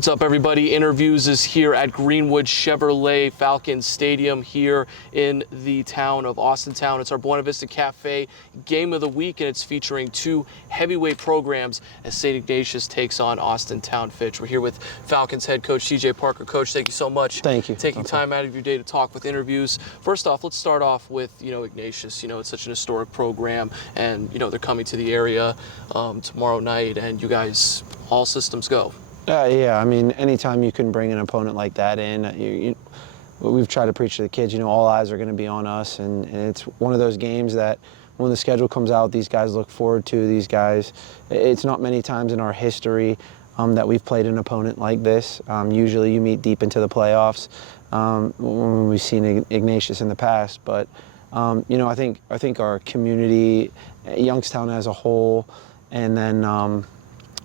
What's up, everybody? Interviews is here at Greenwood Chevrolet Falcons Stadium here in the town of Austintown. It's our Buena Vista Cafe Game of the Week, and it's featuring two heavyweight programs as St. Ignatius takes on Austintown Fitch. We're here with Falcons head coach TJ Parker. Coach, thank you so much. Thank you. Taking time out of your day to talk with interviews. First off, let's start off with, Ignatius. It's such an historic program, and, they're coming to the area tomorrow night, and you guys, all systems go. Yeah, I mean, anytime you can bring an opponent like that in, we've tried to preach to the kids, all eyes are going to be on us, and it's one of those games that when the schedule comes out, these guys look forward to. These guys, it's not many times in our history that we've played an opponent like this. Usually you meet deep into the playoffs when we've seen Ignatius in the past, but I think our community, Youngstown as a whole, and then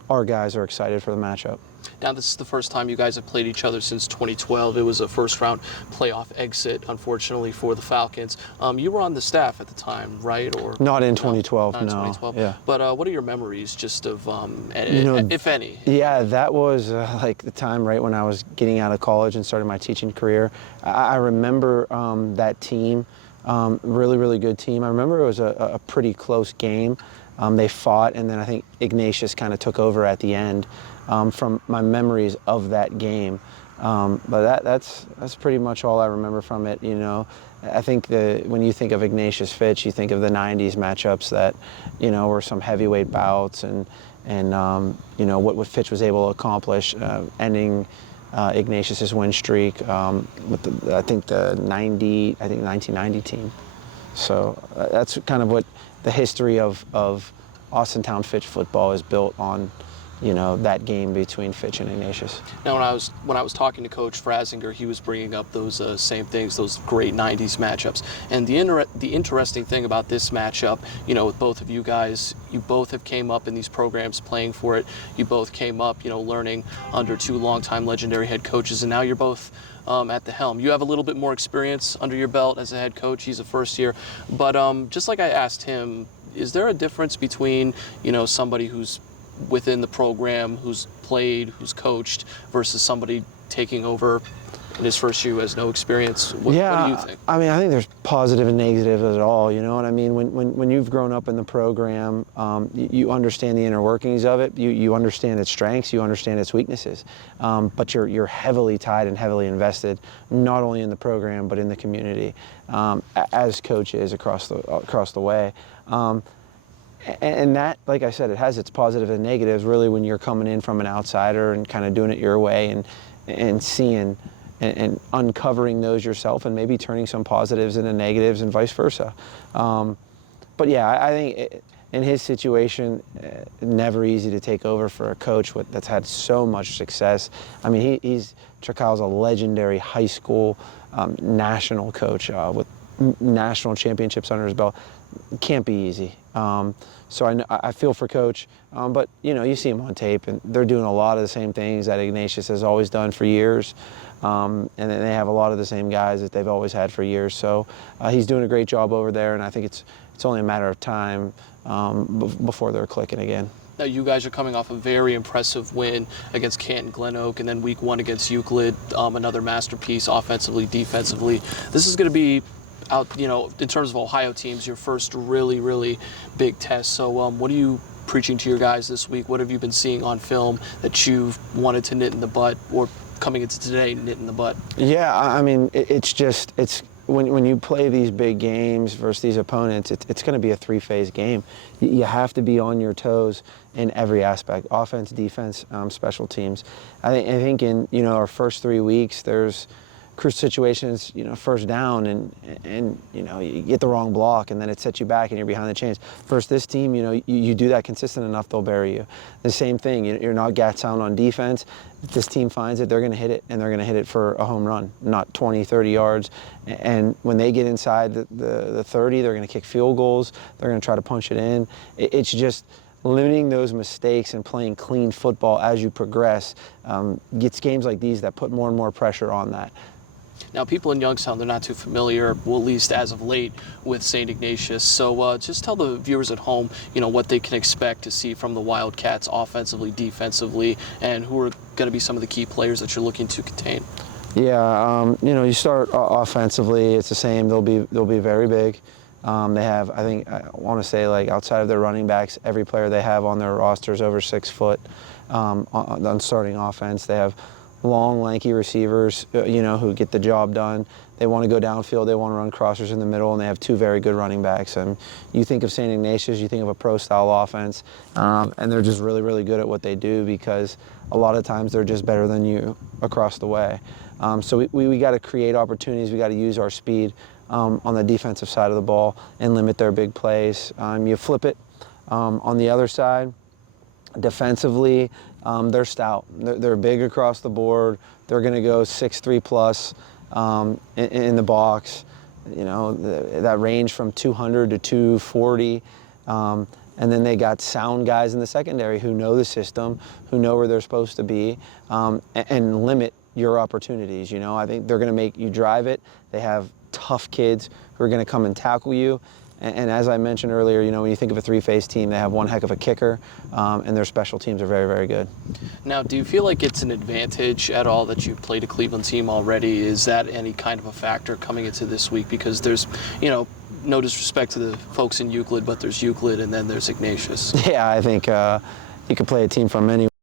our guys are excited for the matchup. Now, this is the first time you guys have played each other since 2012. It was a first-round playoff exit, unfortunately, for the Falcons. You were on the staff at the time, right? Or not in 2012, not in no. 2012. Yeah. But what are your memories, just of, if any? Yeah, that was like the time right when I was getting out of college and started my teaching career. I remember that team, really, really good team. I remember it was a pretty close game. They fought, and then I think Ignatius kind of took over at the end. From my memories of that game, but that's pretty much all I remember from it. I think when you think of Ignatius Fitch, you think of the '90s matchups that were some heavyweight bouts, and what Fitch was able to accomplish, ending Ignatius's win streak with the 1990 team. So that's kind of what the history of Austintown Fitch football is built on. That game between Fitch and Ignatius. Now, when I was talking to Coach Frasinger, he was bringing up those same things, those great '90s matchups. And the interesting thing about this matchup, with both of you guys, you both have came up in these programs playing for it. You both came up, learning under two longtime legendary head coaches, and now you're both at the helm. You have a little bit more experience under your belt as a head coach. He's a first year, but just like I asked him, is there a difference between somebody who's within the program, who's played, who's coached, versus somebody taking over in his first year who has no experience? What do you think? I mean, I think there's positive and negative at all. You know what I mean? When you've grown up in the program, you understand the inner workings of it. You understand its strengths. You understand its weaknesses. But you're heavily tied and heavily invested, not only in the program but in the community, as coaches across the way. And that, like I said, it has its positives and negatives, really, when you're coming in from an outsider and kind of doing it your way and seeing and uncovering those yourself and maybe turning some positives into negatives and vice versa. But yeah, I think in his situation, never easy to take over for a coach that's had so much success. I mean, Tracal's a legendary high school national coach with national championships under his belt. Can't be easy. So I feel for Coach, but you see him on tape, and they're doing a lot of the same things that Ignatius has always done for years, and they have a lot of the same guys that they've always had for years. So he's doing a great job over there, and I think it's only a matter of time before they're clicking again. Now, you guys are coming off a very impressive win against Canton Glen Oak, and then week one against Euclid, another masterpiece offensively, defensively. This is going to be in terms of Ohio teams, your first really, really big test. So what are you preaching to your guys this week? What have you been seeing on film that you've wanted to nit in the butt, or coming into today, nit in the butt? Yeah, I mean, it's when you play these big games versus these opponents, it's going to be a three-phase game. You have to be on your toes in every aspect: offense, defense, special teams. I think in our first 3 weeks, there's crucial situations, first down, and you get the wrong block, and then it sets you back, and you're behind the chains. Versus this team, you do that consistent enough, they'll bury you. The same thing, you're not gat sound on defense. If this team finds it, they're going to hit it, and they're going to hit it for a home run, not 20, 30 yards. And when they get inside the 30, they're going to kick field goals. They're going to try to punch it in. It's just limiting those mistakes and playing clean football as you progress gets games like these that put more and more pressure on that. Now, people in Youngstown, they're not too familiar, well, at least as of late, with St. Ignatius. So just tell the viewers at home, what they can expect to see from the Wildcats offensively, defensively, and who are going to be some of the key players that you're looking to contain. Yeah, you start offensively, it's the same. They'll be very big. They have, I want to say, like, outside of their running backs, every player they have on their roster is over 6 foot on starting offense. They have long, lanky receivers, who get the job done. They want to go downfield, they want to run crossers in the middle, and they have 2 very good running backs. And you think of St. Ignatius, you think of a pro-style offense, and they're just really, really good at what they do because a lot of times they're just better than you across the way. So we got to create opportunities. We got to use our speed on the defensive side of the ball and limit their big plays. You flip it on the other side. Defensively, they're stout. They're big across the board. They're going to go 6'3" plus in the box. That range from 200 to 240. And then they got sound guys in the secondary who know the system, who know where they're supposed to be, and limit your opportunities. I think they're going to make you drive it. They have tough kids who are going to come and tackle you. And as I mentioned earlier, when you think of a 3-phase team, they have one heck of a kicker, and their special teams are very, very good. Now, do you feel like it's an advantage at all that you played a Cleveland team already? Is that any kind of a factor coming into this week? Because there's, no disrespect to the folks in Euclid, but there's Euclid and then there's Ignatius. Yeah, I think you could play a team from anywhere.